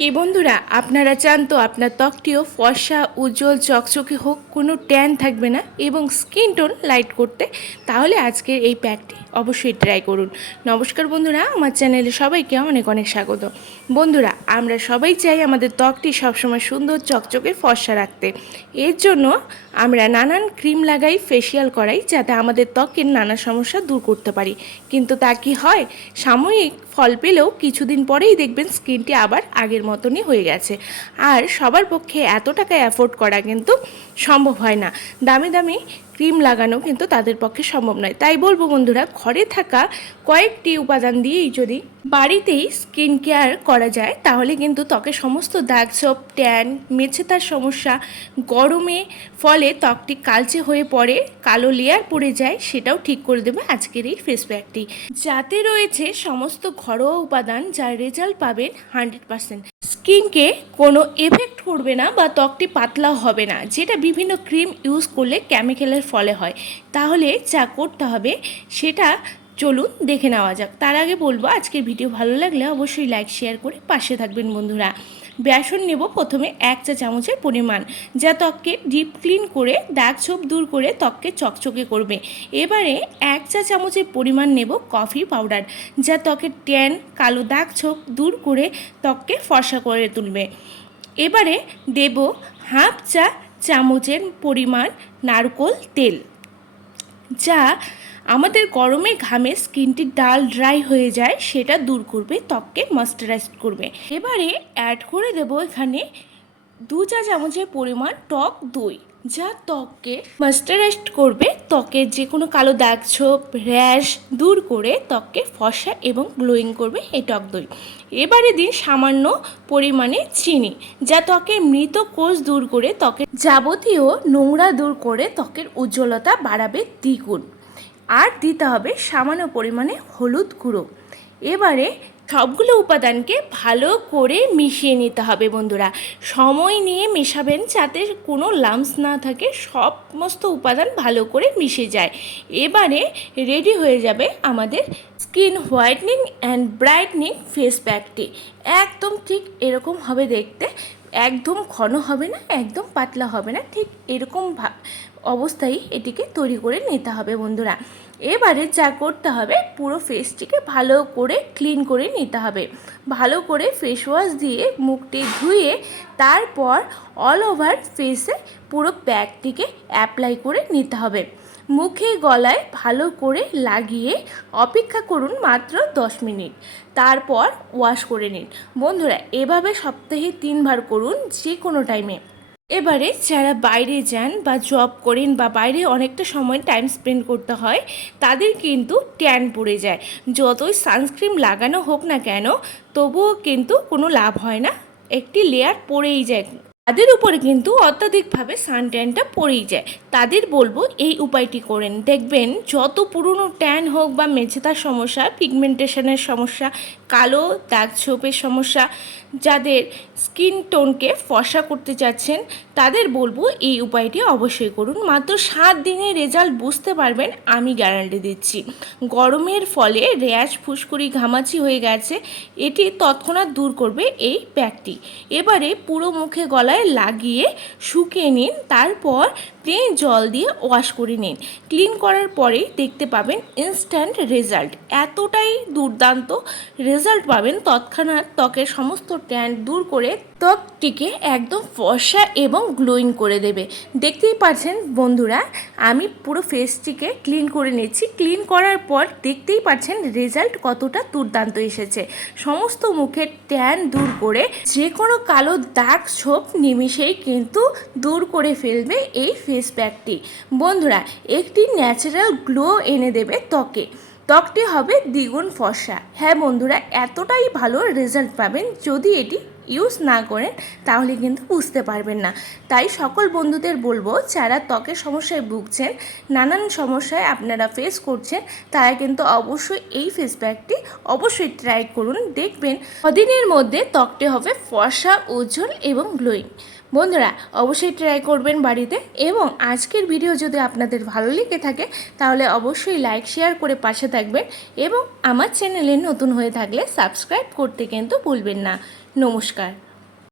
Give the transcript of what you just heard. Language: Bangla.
কি বন্ধুরা, আপনারা চান তো আপনার ত্বকটিও ফর্সা, উজ্জ্বল, চকচকে হোক, কোনো ট্যান থাকবে না এবং স্কিন টোন লাইট করতে। তাহলে আজকের এই প্যাকটি অবশ্যই ট্রাই করুন। নমস্কার বন্ধুরা, আমার চ্যানেলে সবাইকে অনেক অনেক স্বাগত। বন্ধুরা, আমরা সবাই চাই আমাদের ত্বকটি সবসময় সুন্দর, চকচকে, ফর্সা রাখতে। এর জন্য আমরা নানান ক্রিম লাগাই ফেসিয়াল করাই যাতে আমাদের ত্বকের নানা সমস্যা দূর করতে পারি। কিন্তু তা কি হয়? সাময়িক ফল পেলেও কিছুদিন পরেই দেখবেন স্কিনটি আবার আগের মতনই হয়ে গেছে। আর সবার পক্ষে এত টাকা অ্যাফোর্ড করা কিন্তু সম্ভব হয় না। দামি দামি ক্রিম লাগানো কিন্তু তাদের পক্ষে সম্ভব নয়। তাই বলব বন্ধুরা, ঘরে থাকা কয়েকটি উপাদান দিয়েই যদি বাড়িতেই স্কিন কেয়ার করা যায়, তাহলে কিন্তু ত্বকের সমস্ত দাগ, ছোপ, ট্যান, মেছেতার সমস্যা, গরমে ফলে ত্বকটি কালচে হয়ে পড়ে, কালো লেয়ার পড়ে যায়, সেটাও ঠিক করে দেবে আজকের এই ফেস প্যাকটি যাতে রয়েছে সমস্ত ঘরোয়া উপাদান যার রেজাল্ট পাবেন হান্ড্রেড পার্সেন্ট স্কিনকে কোনো এফেক্ট করবে না বা ত্বকটি পাতলা হবে না, যেটা বিভিন্ন ক্রিম ইউজ করলে কেমিক্যালের ফলে হয়। তাহলে যা করতে হবে, সেটা চলুন দেখে নেওয়া যাক। তার আগে বলব, আজকের ভিডিও ভালো লাগলে অবশ্যই লাইক শেয়ার করে পাশে থাকবেন বন্ধুরা। বেসন নেব প্রথমে এক চা চামচের পরিমাণ, যা ত্বককে ডিপ ক্লিন করে, দাগ ছোপ দূর করে ত্বককে চকচকে করবে। এবারে এক চা চামচের পরিমাণ নেব কফি পাউডার যা ত্বকের ট্যান কালো দাগ ছোপ দূর করে ত্বককে ফর্সা করে তুলবে। এবারে দেব হাফ চা চামচের পরিমাণ নারকোল তেল, যা আমাদের গরমে ঘামে স্কিনটি ডাল ড্রাই হয়ে যায়, সেটা দূর করবে, ত্বককে ময়শ্চারাইজ করবে। এবারে অ্যাড করে দেবো এখানে দু চা চামচের পরিমাণ টক দই, যা ত্বককে ময়শ্চারাইজ করবে, ত্বকের যে কোনো কালো দাগ ছোপ র্যাশ দূর করে ত্বককে ফসা এবং গ্লোয়িং করবে এই টক দই। এবারে দিন সামান্য পরিমাণে চিনি, যা ত্বকের মৃত কোষ দূর করে ত্বকের যাবতীয় নোংরা দূর করে ত্বকের উজ্জ্বলতা বাড়াবে দ্বিগুণ। আর দিতে হবে সামান্য পরিমাণে হলুদ গুঁড়ো। এবারে সবগুলো উপাদানকে ভালো করে মিশিয়ে নিতে হবে বন্ধুরা। সময় নিয়ে মেশাবেন যাতে কোনো লামস না থাকে, সমস্ত উপাদান ভালো করে মিশে যায়। এবারে রেডি হয়ে যাবে আমাদের skin whitening and brightening face প্যাকটি একদম ঠিক এরকম হবে দেখতে। একদম ঘন হবে না, একদম পাতলা হবে না, ঠিক এরকম অবস্থায় এটিকে তৈরি করে নিতে হবে বন্ধুরা। এবারে যা করতে হবে, পুরো ফেসটিকে ভালো করে ক্লিন করে নিতে হবে। ভালো করে ফেস ওয়াশ দিয়ে মুখটি ধুয়ে তারপর অল ওভার ফেসে পুরো প্যাকটিকে অ্যাপ্লাই করে নিতে হবে। মুখে গলায় ভালো করে লাগিয়ে অপেক্ষা করুন মাত্র দশ মিনিট। তারপর ওয়াশ করে নিন। বন্ধুরা, এভাবে সপ্তাহে তিনবার করুন যে কোনো টাইমে এবারে যারা বাইরে যান বা জব করেন বা বাইরে অনেকটা সময় টাইম স্পেন্ড করতে হয়, তাদের কিন্তু ট্যান পড়ে যায়। যতই সানস্ক্রিন লাগানো হোক না কেন, তবুও কিন্তু কোনো লাভ হয় না। একটি লেয়ার পড়েই যায়। তাদের উপরে কিন্তু অত্যাধিকভাবে সানট্যানটা পড়েই যায়। তাদের বলব এই উপায়টি করেন। দেখবেন যত পুরনো ট্যান হোক বা মেঝেতার সমস্যা পিগমেন্টেশনের সমস্যা, কালো দাগ ছোপের সমস্যা, যাদের স্কিন টোনকে ফসা করতে চাচ্ছেন, তাদের বলব এই উপায়টি অবশ্যই করুন। মাত্র সাত দিনে রেজাল্ট বুঝতে পারবেন, আমি গ্যারান্টি দিচ্ছি। গরমের ফলে র্যাশ ফুসকুড়ি ঘামাচি হয়ে গেছে, এটি তৎক্ষণাৎ দূর করবে এই প্যাকটি এবারে পুরো মুখে গলায় লাগিয়ে শুকিয়ে নিন, তারপর প্লেন জল দিয়ে ওয়াশ করে নিন। ক্লিন করার পরেই দেখতে পাবেন ইনস্ট্যান্ট রেজাল্ট এতটাই দুর্দান্ত রেজাল্ট পাবেন তৎক্ষণাৎ ত্বকের সমস্ত ট্যান দূর করে ত্বকটিকে একদম ফর্সা এবং গ্লোয়িং করে দেবে। দেখতেই পাচ্ছেন বন্ধুরা, আমি পুরো ফেসটিকে ক্লিন করে নিচ্ছি। ক্লিন করার পর দেখতেই পাচ্ছেন রেজাল্ট কতটা দুর্দান্ত এসেছে। সমস্ত মুখের ট্যান দূর করে যে কোনো কালো দাগ ছোপ নিমিশেই কিন্তু দূর করে ফেলবে এই ফেস প্যাকটি বন্ধুরা, একটি ন্যাচারাল গ্লো এনে দেবে ত্বকে। ত্বকটি হবে দ্বিগুণ ফর্সা। হ্যাঁ বন্ধুরা, এতটাই ভালো রেজাল্ট পাবেন যদি এটি ইউজ না করেন তাহলে কিন্তু বুঝতে পারবেন না। তাই সকল বন্ধুদের বলব, যারা ত্বকের সমস্যায় ভুগছেন, নানান সমস্যায় আপনারা ফেস করছেন, তারা কিন্তু অবশ্যই এই ফেস প্যাকটি অবশ্যই ট্রাই করুন। দেখবেন কদিনের মধ্যে ত্বকটি হবে ফর্সা উজ্জ্বল এবং গ্লোয়িং বন্ধুরা, অবশ্যই ট্রাই করবেন বাড়িতে এবং আজকের ভিডিও যদি আপনাদের ভালো লেগে থাকে, তাহলে অবশ্যই লাইক শেয়ার করে পাশে থাকবেন এবং আমার চ্যানেলে নতুন হয়ে থাকলে সাবস্ক্রাইব করতে কিন্তু ভুলবেন না। নমস্কার।